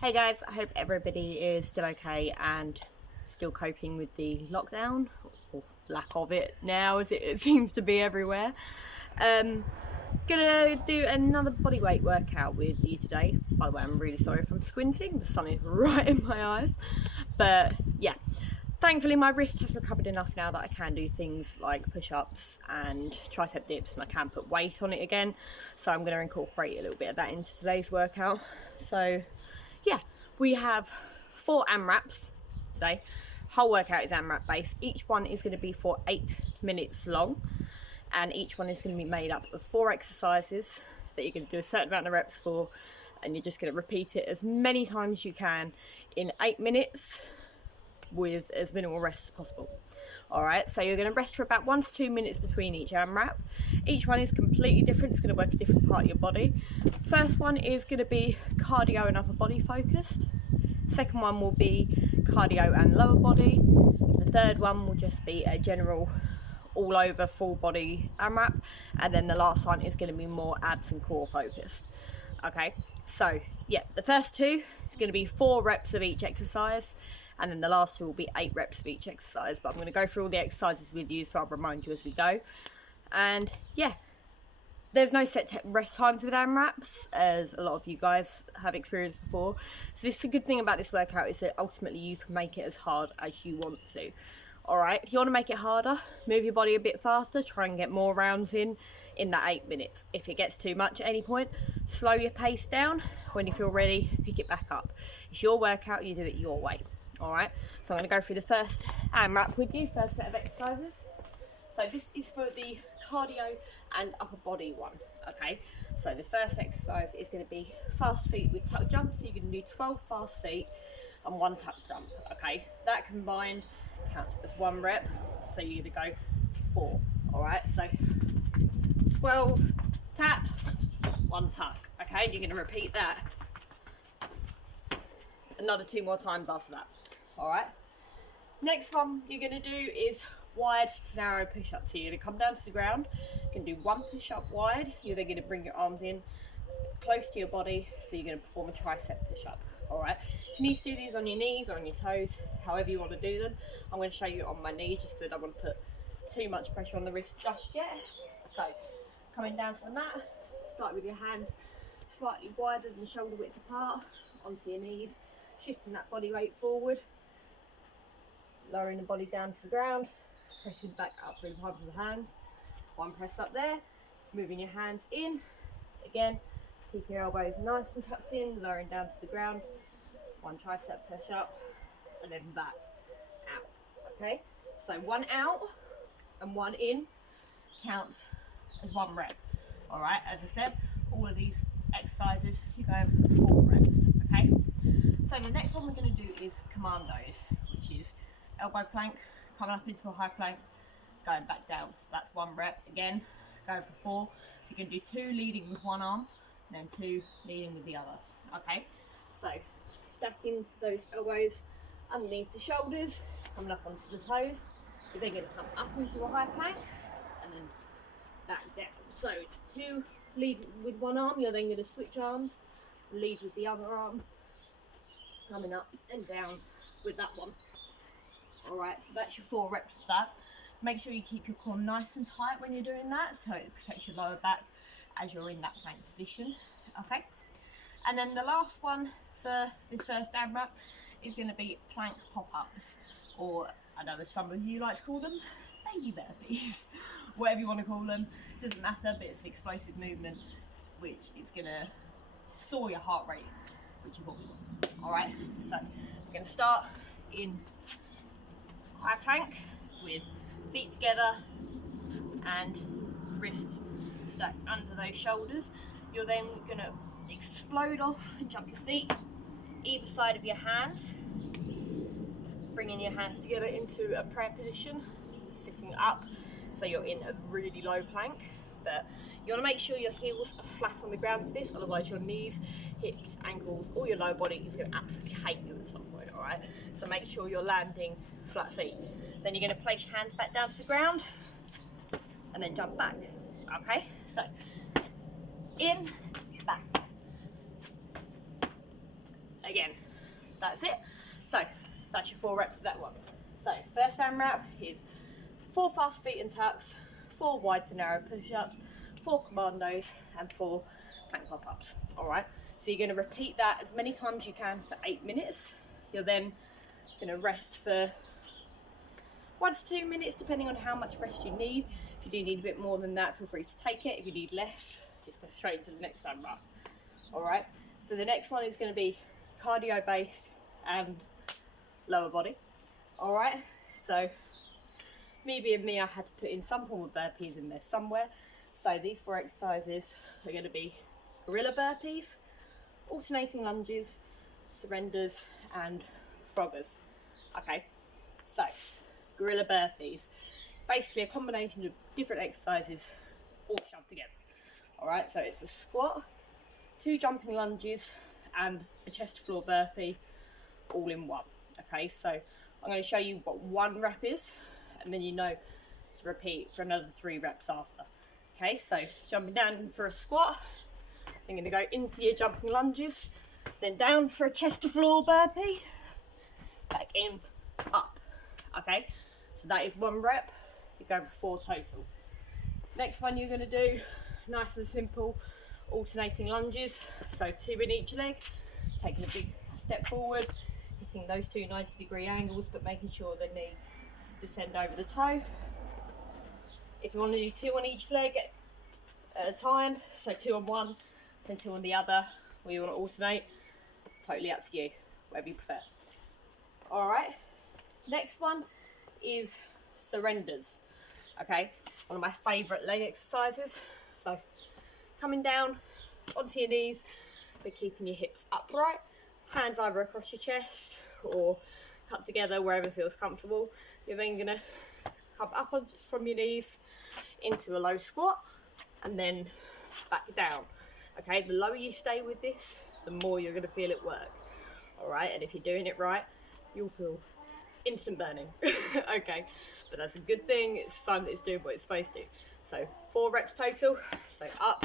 Hey guys, I hope everybody is still okay and still coping with the lockdown, or lack of it now as it seems to be everywhere. Gonna do another bodyweight workout with you today. By the way, I'm really sorry if I'm squinting, the sun is right in my eyes. But yeah, thankfully my wrist has recovered enough now that I can do things like push-ups and tricep dips, and I can put weight on it again. So I'm gonna incorporate a little bit of that into today's workout. So yeah, we have 4 AMRAPs today. Whole workout is AMRAP based. Each one is going to be for 8 minutes long, and each one is going to be made up of 4 exercises that you're going to do a certain amount of reps for, and you're just going to repeat it as many times as you can in 8 minutes with as minimal rest as possible. Alright, so you're going to rest for about 1 to 2 minutes between each AMRAP. Each one is completely different, it's going to work a different part of your body. First one is going to be cardio and upper body focused. Second one will be cardio and lower body. The third one will just be a general all over full body AMRAP. And then the last one is going to be more abs and core focused. Okay, so yeah, the first 2 is going to be 4 reps of each exercise, and then the last 2 will be 8 reps of each exercise. But I'm going to go through all the exercises with you, so I'll remind you as we go. And yeah, there's no set rest times with AMRAPs, as a lot of you guys have experienced before. So this is the good thing about this workout, is that ultimately you can make it as hard as you want to. Alright, if you want to make it harder, move your body a bit faster, try and get more rounds in that 8 minutes. If it gets too much at any point, slow your pace down. When you feel ready, pick it back up. It's your workout, you do it your way. Alright, so I'm going to go through the first AMRAP with you, first set of exercises. So this is for the cardio and upper body one, okay? So the first exercise is going to be fast feet with tuck jumps. So you're going to do 12 fast feet and 1 tuck jump, okay? That combined counts as 1 rep, so you're going to go 4, all right? So 12 taps, 1 tuck, okay? And you're going to repeat that another 2 more times after that, all right? Next one you're going to do is wide to narrow push-up. So you're going to come down to the ground, you can do 1 push-up wide. You're then going to bring your arms in close to your body, so you're going to perform a tricep push-up. Alright, you need to do these on your knees or on your toes, however you want to do them. I'm going to show you on my knee, just because I don't want to put too much pressure on the wrist just yet. So, coming down to the mat, start with your hands slightly wider than shoulder width apart, onto your knees, shifting that body weight forward, lowering the body down to the ground, pressing back up through the palms of the hands. 1 press up there, moving your hands in, again, keep your elbows nice and tucked in, lowering down to the ground, 1 tricep push up, and then back, out, okay? So 1 out and 1 in counts as 1 rep, all right? As I said, all of these exercises, you're going for 4 reps, okay? So the next one we're going to do is Commandos, which is elbow plank, coming up into a high plank, going back down. So that's 1 rep again, going for 4. So you can do 2 leading with 1 arm, then 2 leading with the other. Okay, so stacking those elbows underneath the shoulders, coming up onto the toes. You're then going to come up into a high plank and then back down. So it's 2 lead with 1 arm. You're then going to switch arms, lead with the other arm, coming up and down with that one. Alright, so that's your 4 reps of that. Make sure you keep your core nice and tight when you're doing that, so it protects your lower back as you're in that plank position. Okay, and then the last one for this first AMRAP is going to be plank pop-ups, or I know as some of you like to call them, baby burpees. Whatever you want to call them, doesn't matter, but it's an explosive movement which is going to soar your heart rate, which is what we want. Alright, so we're going to start in high plank with feet together and wrists stacked under those shoulders. You're then going to explode off and jump your feet either side of your hands, bringing your hands together into a prayer position, sitting up, so you're in a really low plank. But you want to make sure your heels are flat on the ground for this, otherwise your knees, hips, ankles, all your lower body is going to absolutely hate you at some point, alright? So make sure you're landing flat feet. Then you're going to place your hands back down to the ground and then jump back. Okay, so in, back, again. That's it. So that's your 4 reps for that one. So first AMRAP is 4 fast feet and tucks, 4 wide to narrow push-ups, 4 commandos, and 4 plank pop-ups. Alright, so you're going to repeat that as many times as you can for 8 minutes. You're then going to rest for 1 to 2 minutes, depending on how much rest you need. If you do need a bit more than that, feel free to take it. If you need less, just go straight into the next AMRAP. Alright, so the next one is going to be cardio based and lower body. Alright, so me being me, I had to put in some form of burpees in there somewhere. So these 4 exercises are going to be gorilla burpees, alternating lunges, surrenders, and froggers. Okay, so gorilla burpees. It's basically a combination of different exercises all shoved together. Alright, so it's a squat, 2 jumping lunges, and a chest to floor burpee all in one. Okay, so I'm going to show you what 1 rep is, and then you know to repeat for another 3 reps after. Okay, so jumping down for a squat, then going to go into your jumping lunges, then down for a chest to floor burpee, back in, up. Okay, so that is 1 rep. You go for 4 total. Next one you're going to do, nice and simple, alternating lunges. So 2 in each leg, taking a big step forward, hitting those 2 90-degree angles, but making sure the knee descend over the toe. If you want to do 2 on each leg at a time, so 2 on one, then 2 on the other, or you want to alternate, totally up to you, whatever you prefer. Alright, next one is surrenders. Okay, one of my favourite leg exercises. So coming down onto your knees, but keeping your hips upright, hands either across your chest or cut together wherever feels comfortable. You're then going to come up from your knees into a low squat and then back down. Okay, the lower you stay with this, the more you're going to feel it work. Alright, and if you're doing it right, you'll feel instant burning. Okay, but that's a good thing. It's a sign that it's doing what it's supposed to. So 4 reps total. So up,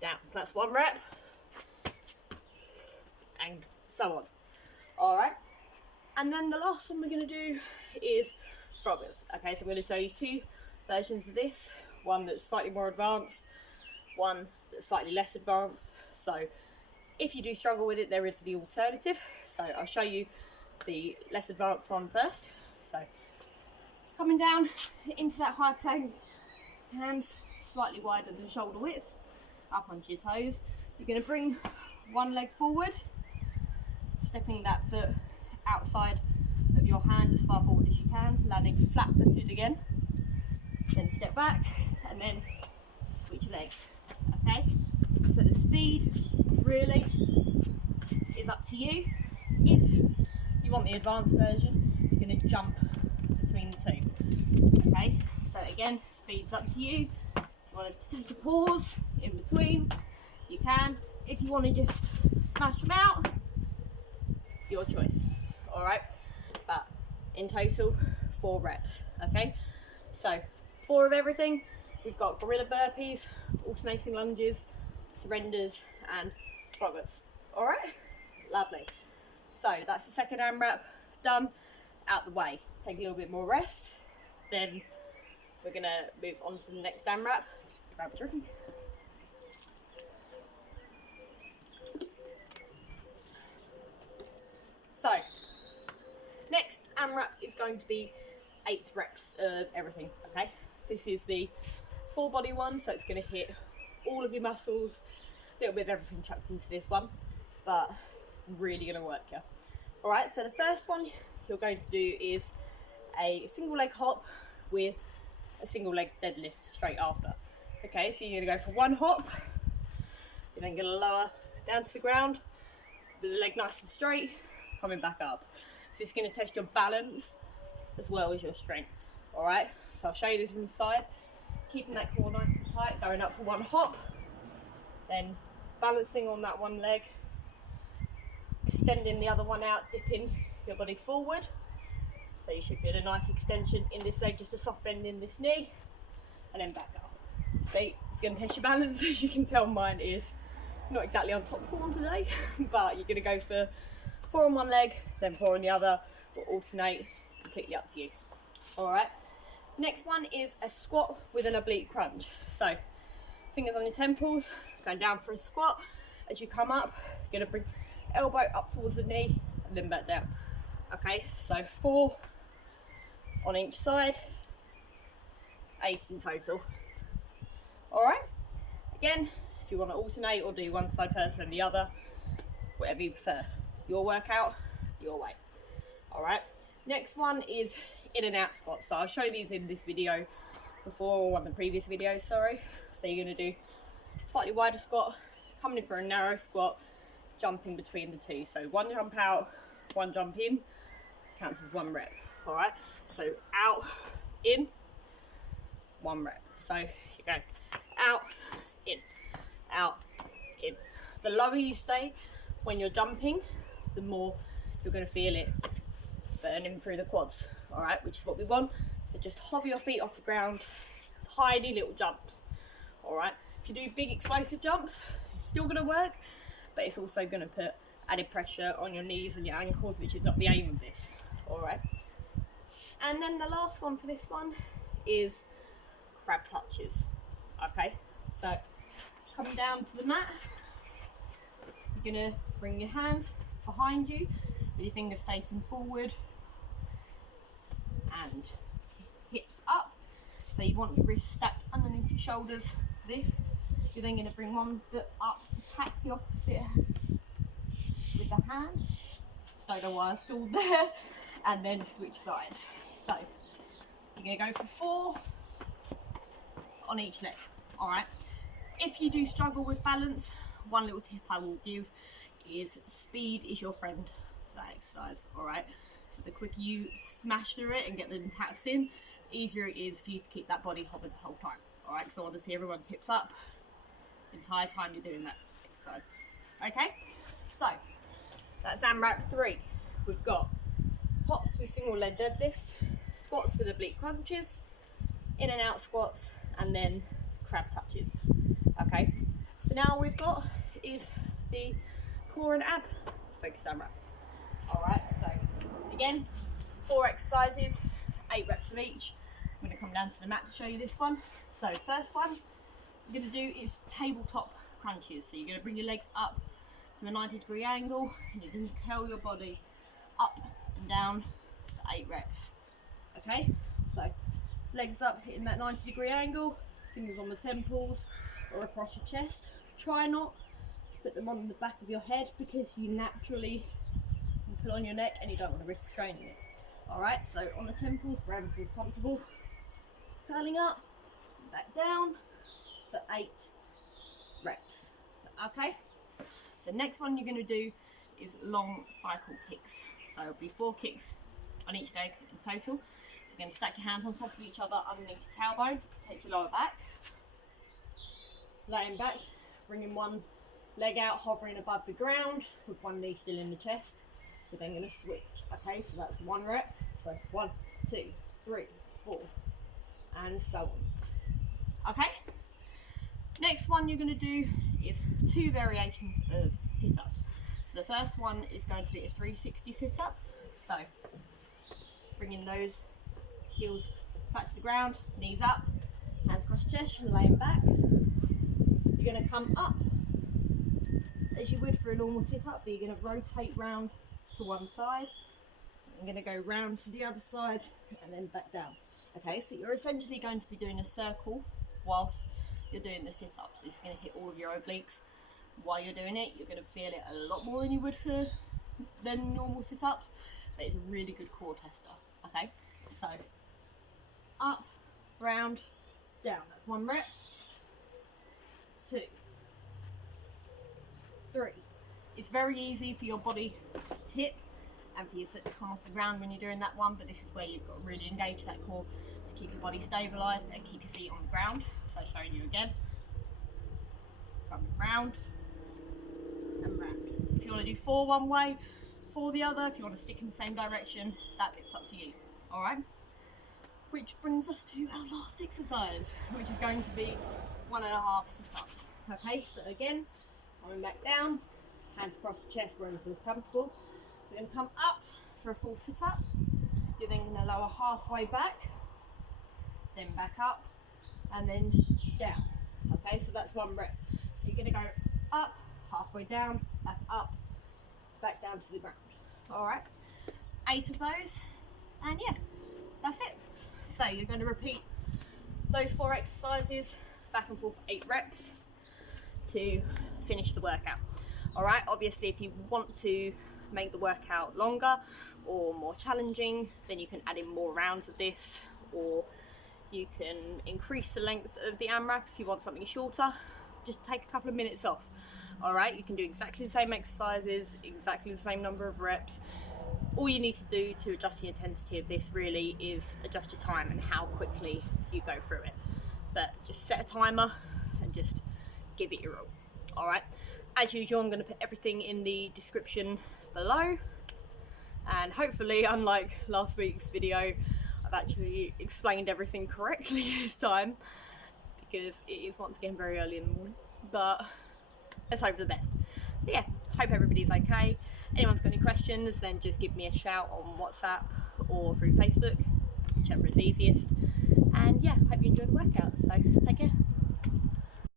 down. That's 1 rep, and so on. Alright, and then the last one we're going to do is froggers. Okay, so I'm going to show you 2 versions of this. One that's slightly more advanced, one that's slightly less advanced. So if you do struggle with it, there is the alternative. So I'll show you the less advanced one first. So coming down into that high plank, hands slightly wider than shoulder width, up onto your toes. You're going to bring 1 leg forward, stepping that foot outside of your hand as far forward as you can, landing flat footed again. Then step back and then switch your legs. Okay, so the speed really is up to you. If you want the advanced version, you're going to jump between the 2. Okay, so again, speed's up to you. If you want to take a pause in between, you can. If you want to just smash them out, your choice. Alright, but in total 4 reps. Okay, so 4 of everything. We've got gorilla burpees, alternating lunges, surrenders, and froggers. Alright, lovely. So that's the second AMRAP done, out the way. Take a little bit more rest, then we're going to move on to the next AMRAP. Just grab a drink. So, next AMRAP is going to be 8 reps of everything, okay? This is the full body one, so it's going to hit all of your muscles, a little bit of everything chucked into this one, but it's really going to work you. Alright, so the first one you're going to do is a single leg hop with a single leg deadlift straight after. Okay, so you're going to go for 1 hop, you're then going to lower down to the ground, with the leg nice and straight, coming back up. So it's going to test your balance as well as your strength. Alright, so I'll show you this from the side. Keeping that core nice and tight, going up for 1 hop, then balancing on that 1 leg, extending the other one out, dipping your body forward. So you should get a nice extension in this leg, just a soft bend in this knee, and then back up. So it's going to test your balance. As you can tell, mine is not exactly on top form today, but you're going to go for 4 on one leg, then 4 on the other, or alternate. It's completely up to you. All right. Next one is a squat with an oblique crunch. So fingers on your temples, going down for a squat. As you come up, you're going to bring elbow up towards the knee and then back down. Okay, so 4 on each side, 8 in total. All right. Again, if you want to alternate or do one side first and the other, whatever you prefer. Your workout, your way. All right. Next one is in and out squats. So I've shown these in this video before, or one of the previous videos, sorry. So you're going to do slightly wider squat, coming in for a narrow squat, jumping between the two. So 1 jump out, 1 jump in, counts as 1 rep. All right. So out, in, 1 rep. So you're going out, in, out, in. The lower you stay when you're jumping, the more you're going to feel it burning through the quads, all right, which is what we want. So just hover your feet off the ground, tiny little jumps, all right. If you do big explosive jumps, it's still going to work, but it's also going to put added pressure on your knees and your ankles, which is not the aim of this, all right. And then the last one for this one is crab touches. Okay, so coming down to the mat, you're going to bring your hands behind you with your fingers facing forward and hips up. So you want your wrists stacked underneath your shoulders. This, you're then going to bring one foot up to tap the opposite with the hand. Don't know why I stalled there. And then switch sides. So you're going to go for 4 on each leg. All right. If you do struggle with balance, one little tip I will give is speed is your friend for that exercise. All right. So the quicker you smash through it and get the taps in, easier it is for you to keep that body hovered the whole time. All right. So I want to see everyone's hips up the entire time you're doing that exercise. Okay. So that's AMRAP 3. We've got hops with single leg deadlifts, squats with oblique crunches, in and out squats, and then crab touches. Okay, so now we've got is the core and ab focus AMRAP. Alright, so again, 4 exercises, 8 reps of each. I'm going to come down to the mat to show you this one. So first one you're going to do is tabletop crunches. So you're going to bring your legs up to a 90-degree angle and you're going to curl your body up and down for 8 reps. Okay, so legs up hitting that 90-degree angle, fingers on the temples or across your chest. Try not to put them on the back of your head because you naturally put on your neck and you don't want to risk straining it. Alright, so on the temples, wherever feels comfortable, curling up, back down for 8 reps. Okay, so next one you're going to do is long cycle kicks. So it'll be 4 kicks on each leg in total. So you're going to stack your hands on top of each other underneath your tailbone to protect your lower back. Laying back, bringing one leg out, hovering above the ground with one knee still in the chest. We're then going to switch. Okay, so that's 1 rep. So 1, 2, 3, 4, and so on. Okay. Next one you're going to do is 2 variations of sit-ups. So the first one is going to be a 360 sit-up. So bringing those heels flat to the ground, knees up, hands across the chest, and laying back. You're going to come up as you would for a normal sit-up, but you're going to rotate round to one side. I'm going to go round to the other side and then back down. Okay, so you're essentially going to be doing a circle whilst you're doing the sit-ups. It's going to hit all of your obliques while you're doing it. You're going to feel it a lot more than you would than normal sit-ups, but it's a really good core tester. Okay, so up, round, down. That's 1 rep. 2, 3. It's very easy for your body to tip and for your foot to come off the ground when you're doing that one, but this is where you've got to really engage that core to keep your body stabilised and keep your feet on the ground. So showing you again. Come round and round. If you want to do 4 one way, 4 the other, if you want to stick in the same direction, that bit's up to you. Alright? Which brings us to our last exercise, which is going to be 1.5 sit-ups. Okay, so again, Coming back down, hands across the chest wherever feels comfortable. We're going to come up for a full sit-up. You're then going to lower halfway back, then back up, and then down. Okay, so that's 1 rep. So you're going to go up, halfway down, back up, back down to the ground. Alright, 8 of those, and yeah, that's it. So you're going to repeat those 4 exercises back and forth 8 reps to finish the workout. Alright, obviously if you want to make the workout longer or more challenging, then you can add in more rounds of this, or you can increase the length of the AMRAP if you want something shorter. Just take a couple of minutes off. Alright, you can do exactly the same exercises, exactly the same number of reps. All you need to do to adjust the intensity of this really is adjust your time and how quickly you go through it. But just set a timer and just give it your all. Alright, as usual, I'm going to put everything in the description below, and hopefully, unlike last week's video, I've actually explained everything correctly this time, because it is once again very early in the morning, but let's hope for the best. So yeah, hope everybody's okay. Anyone's got any questions, then just give me a shout on WhatsApp or through Facebook, whichever is easiest. And yeah, hope you enjoy the workout, so take care.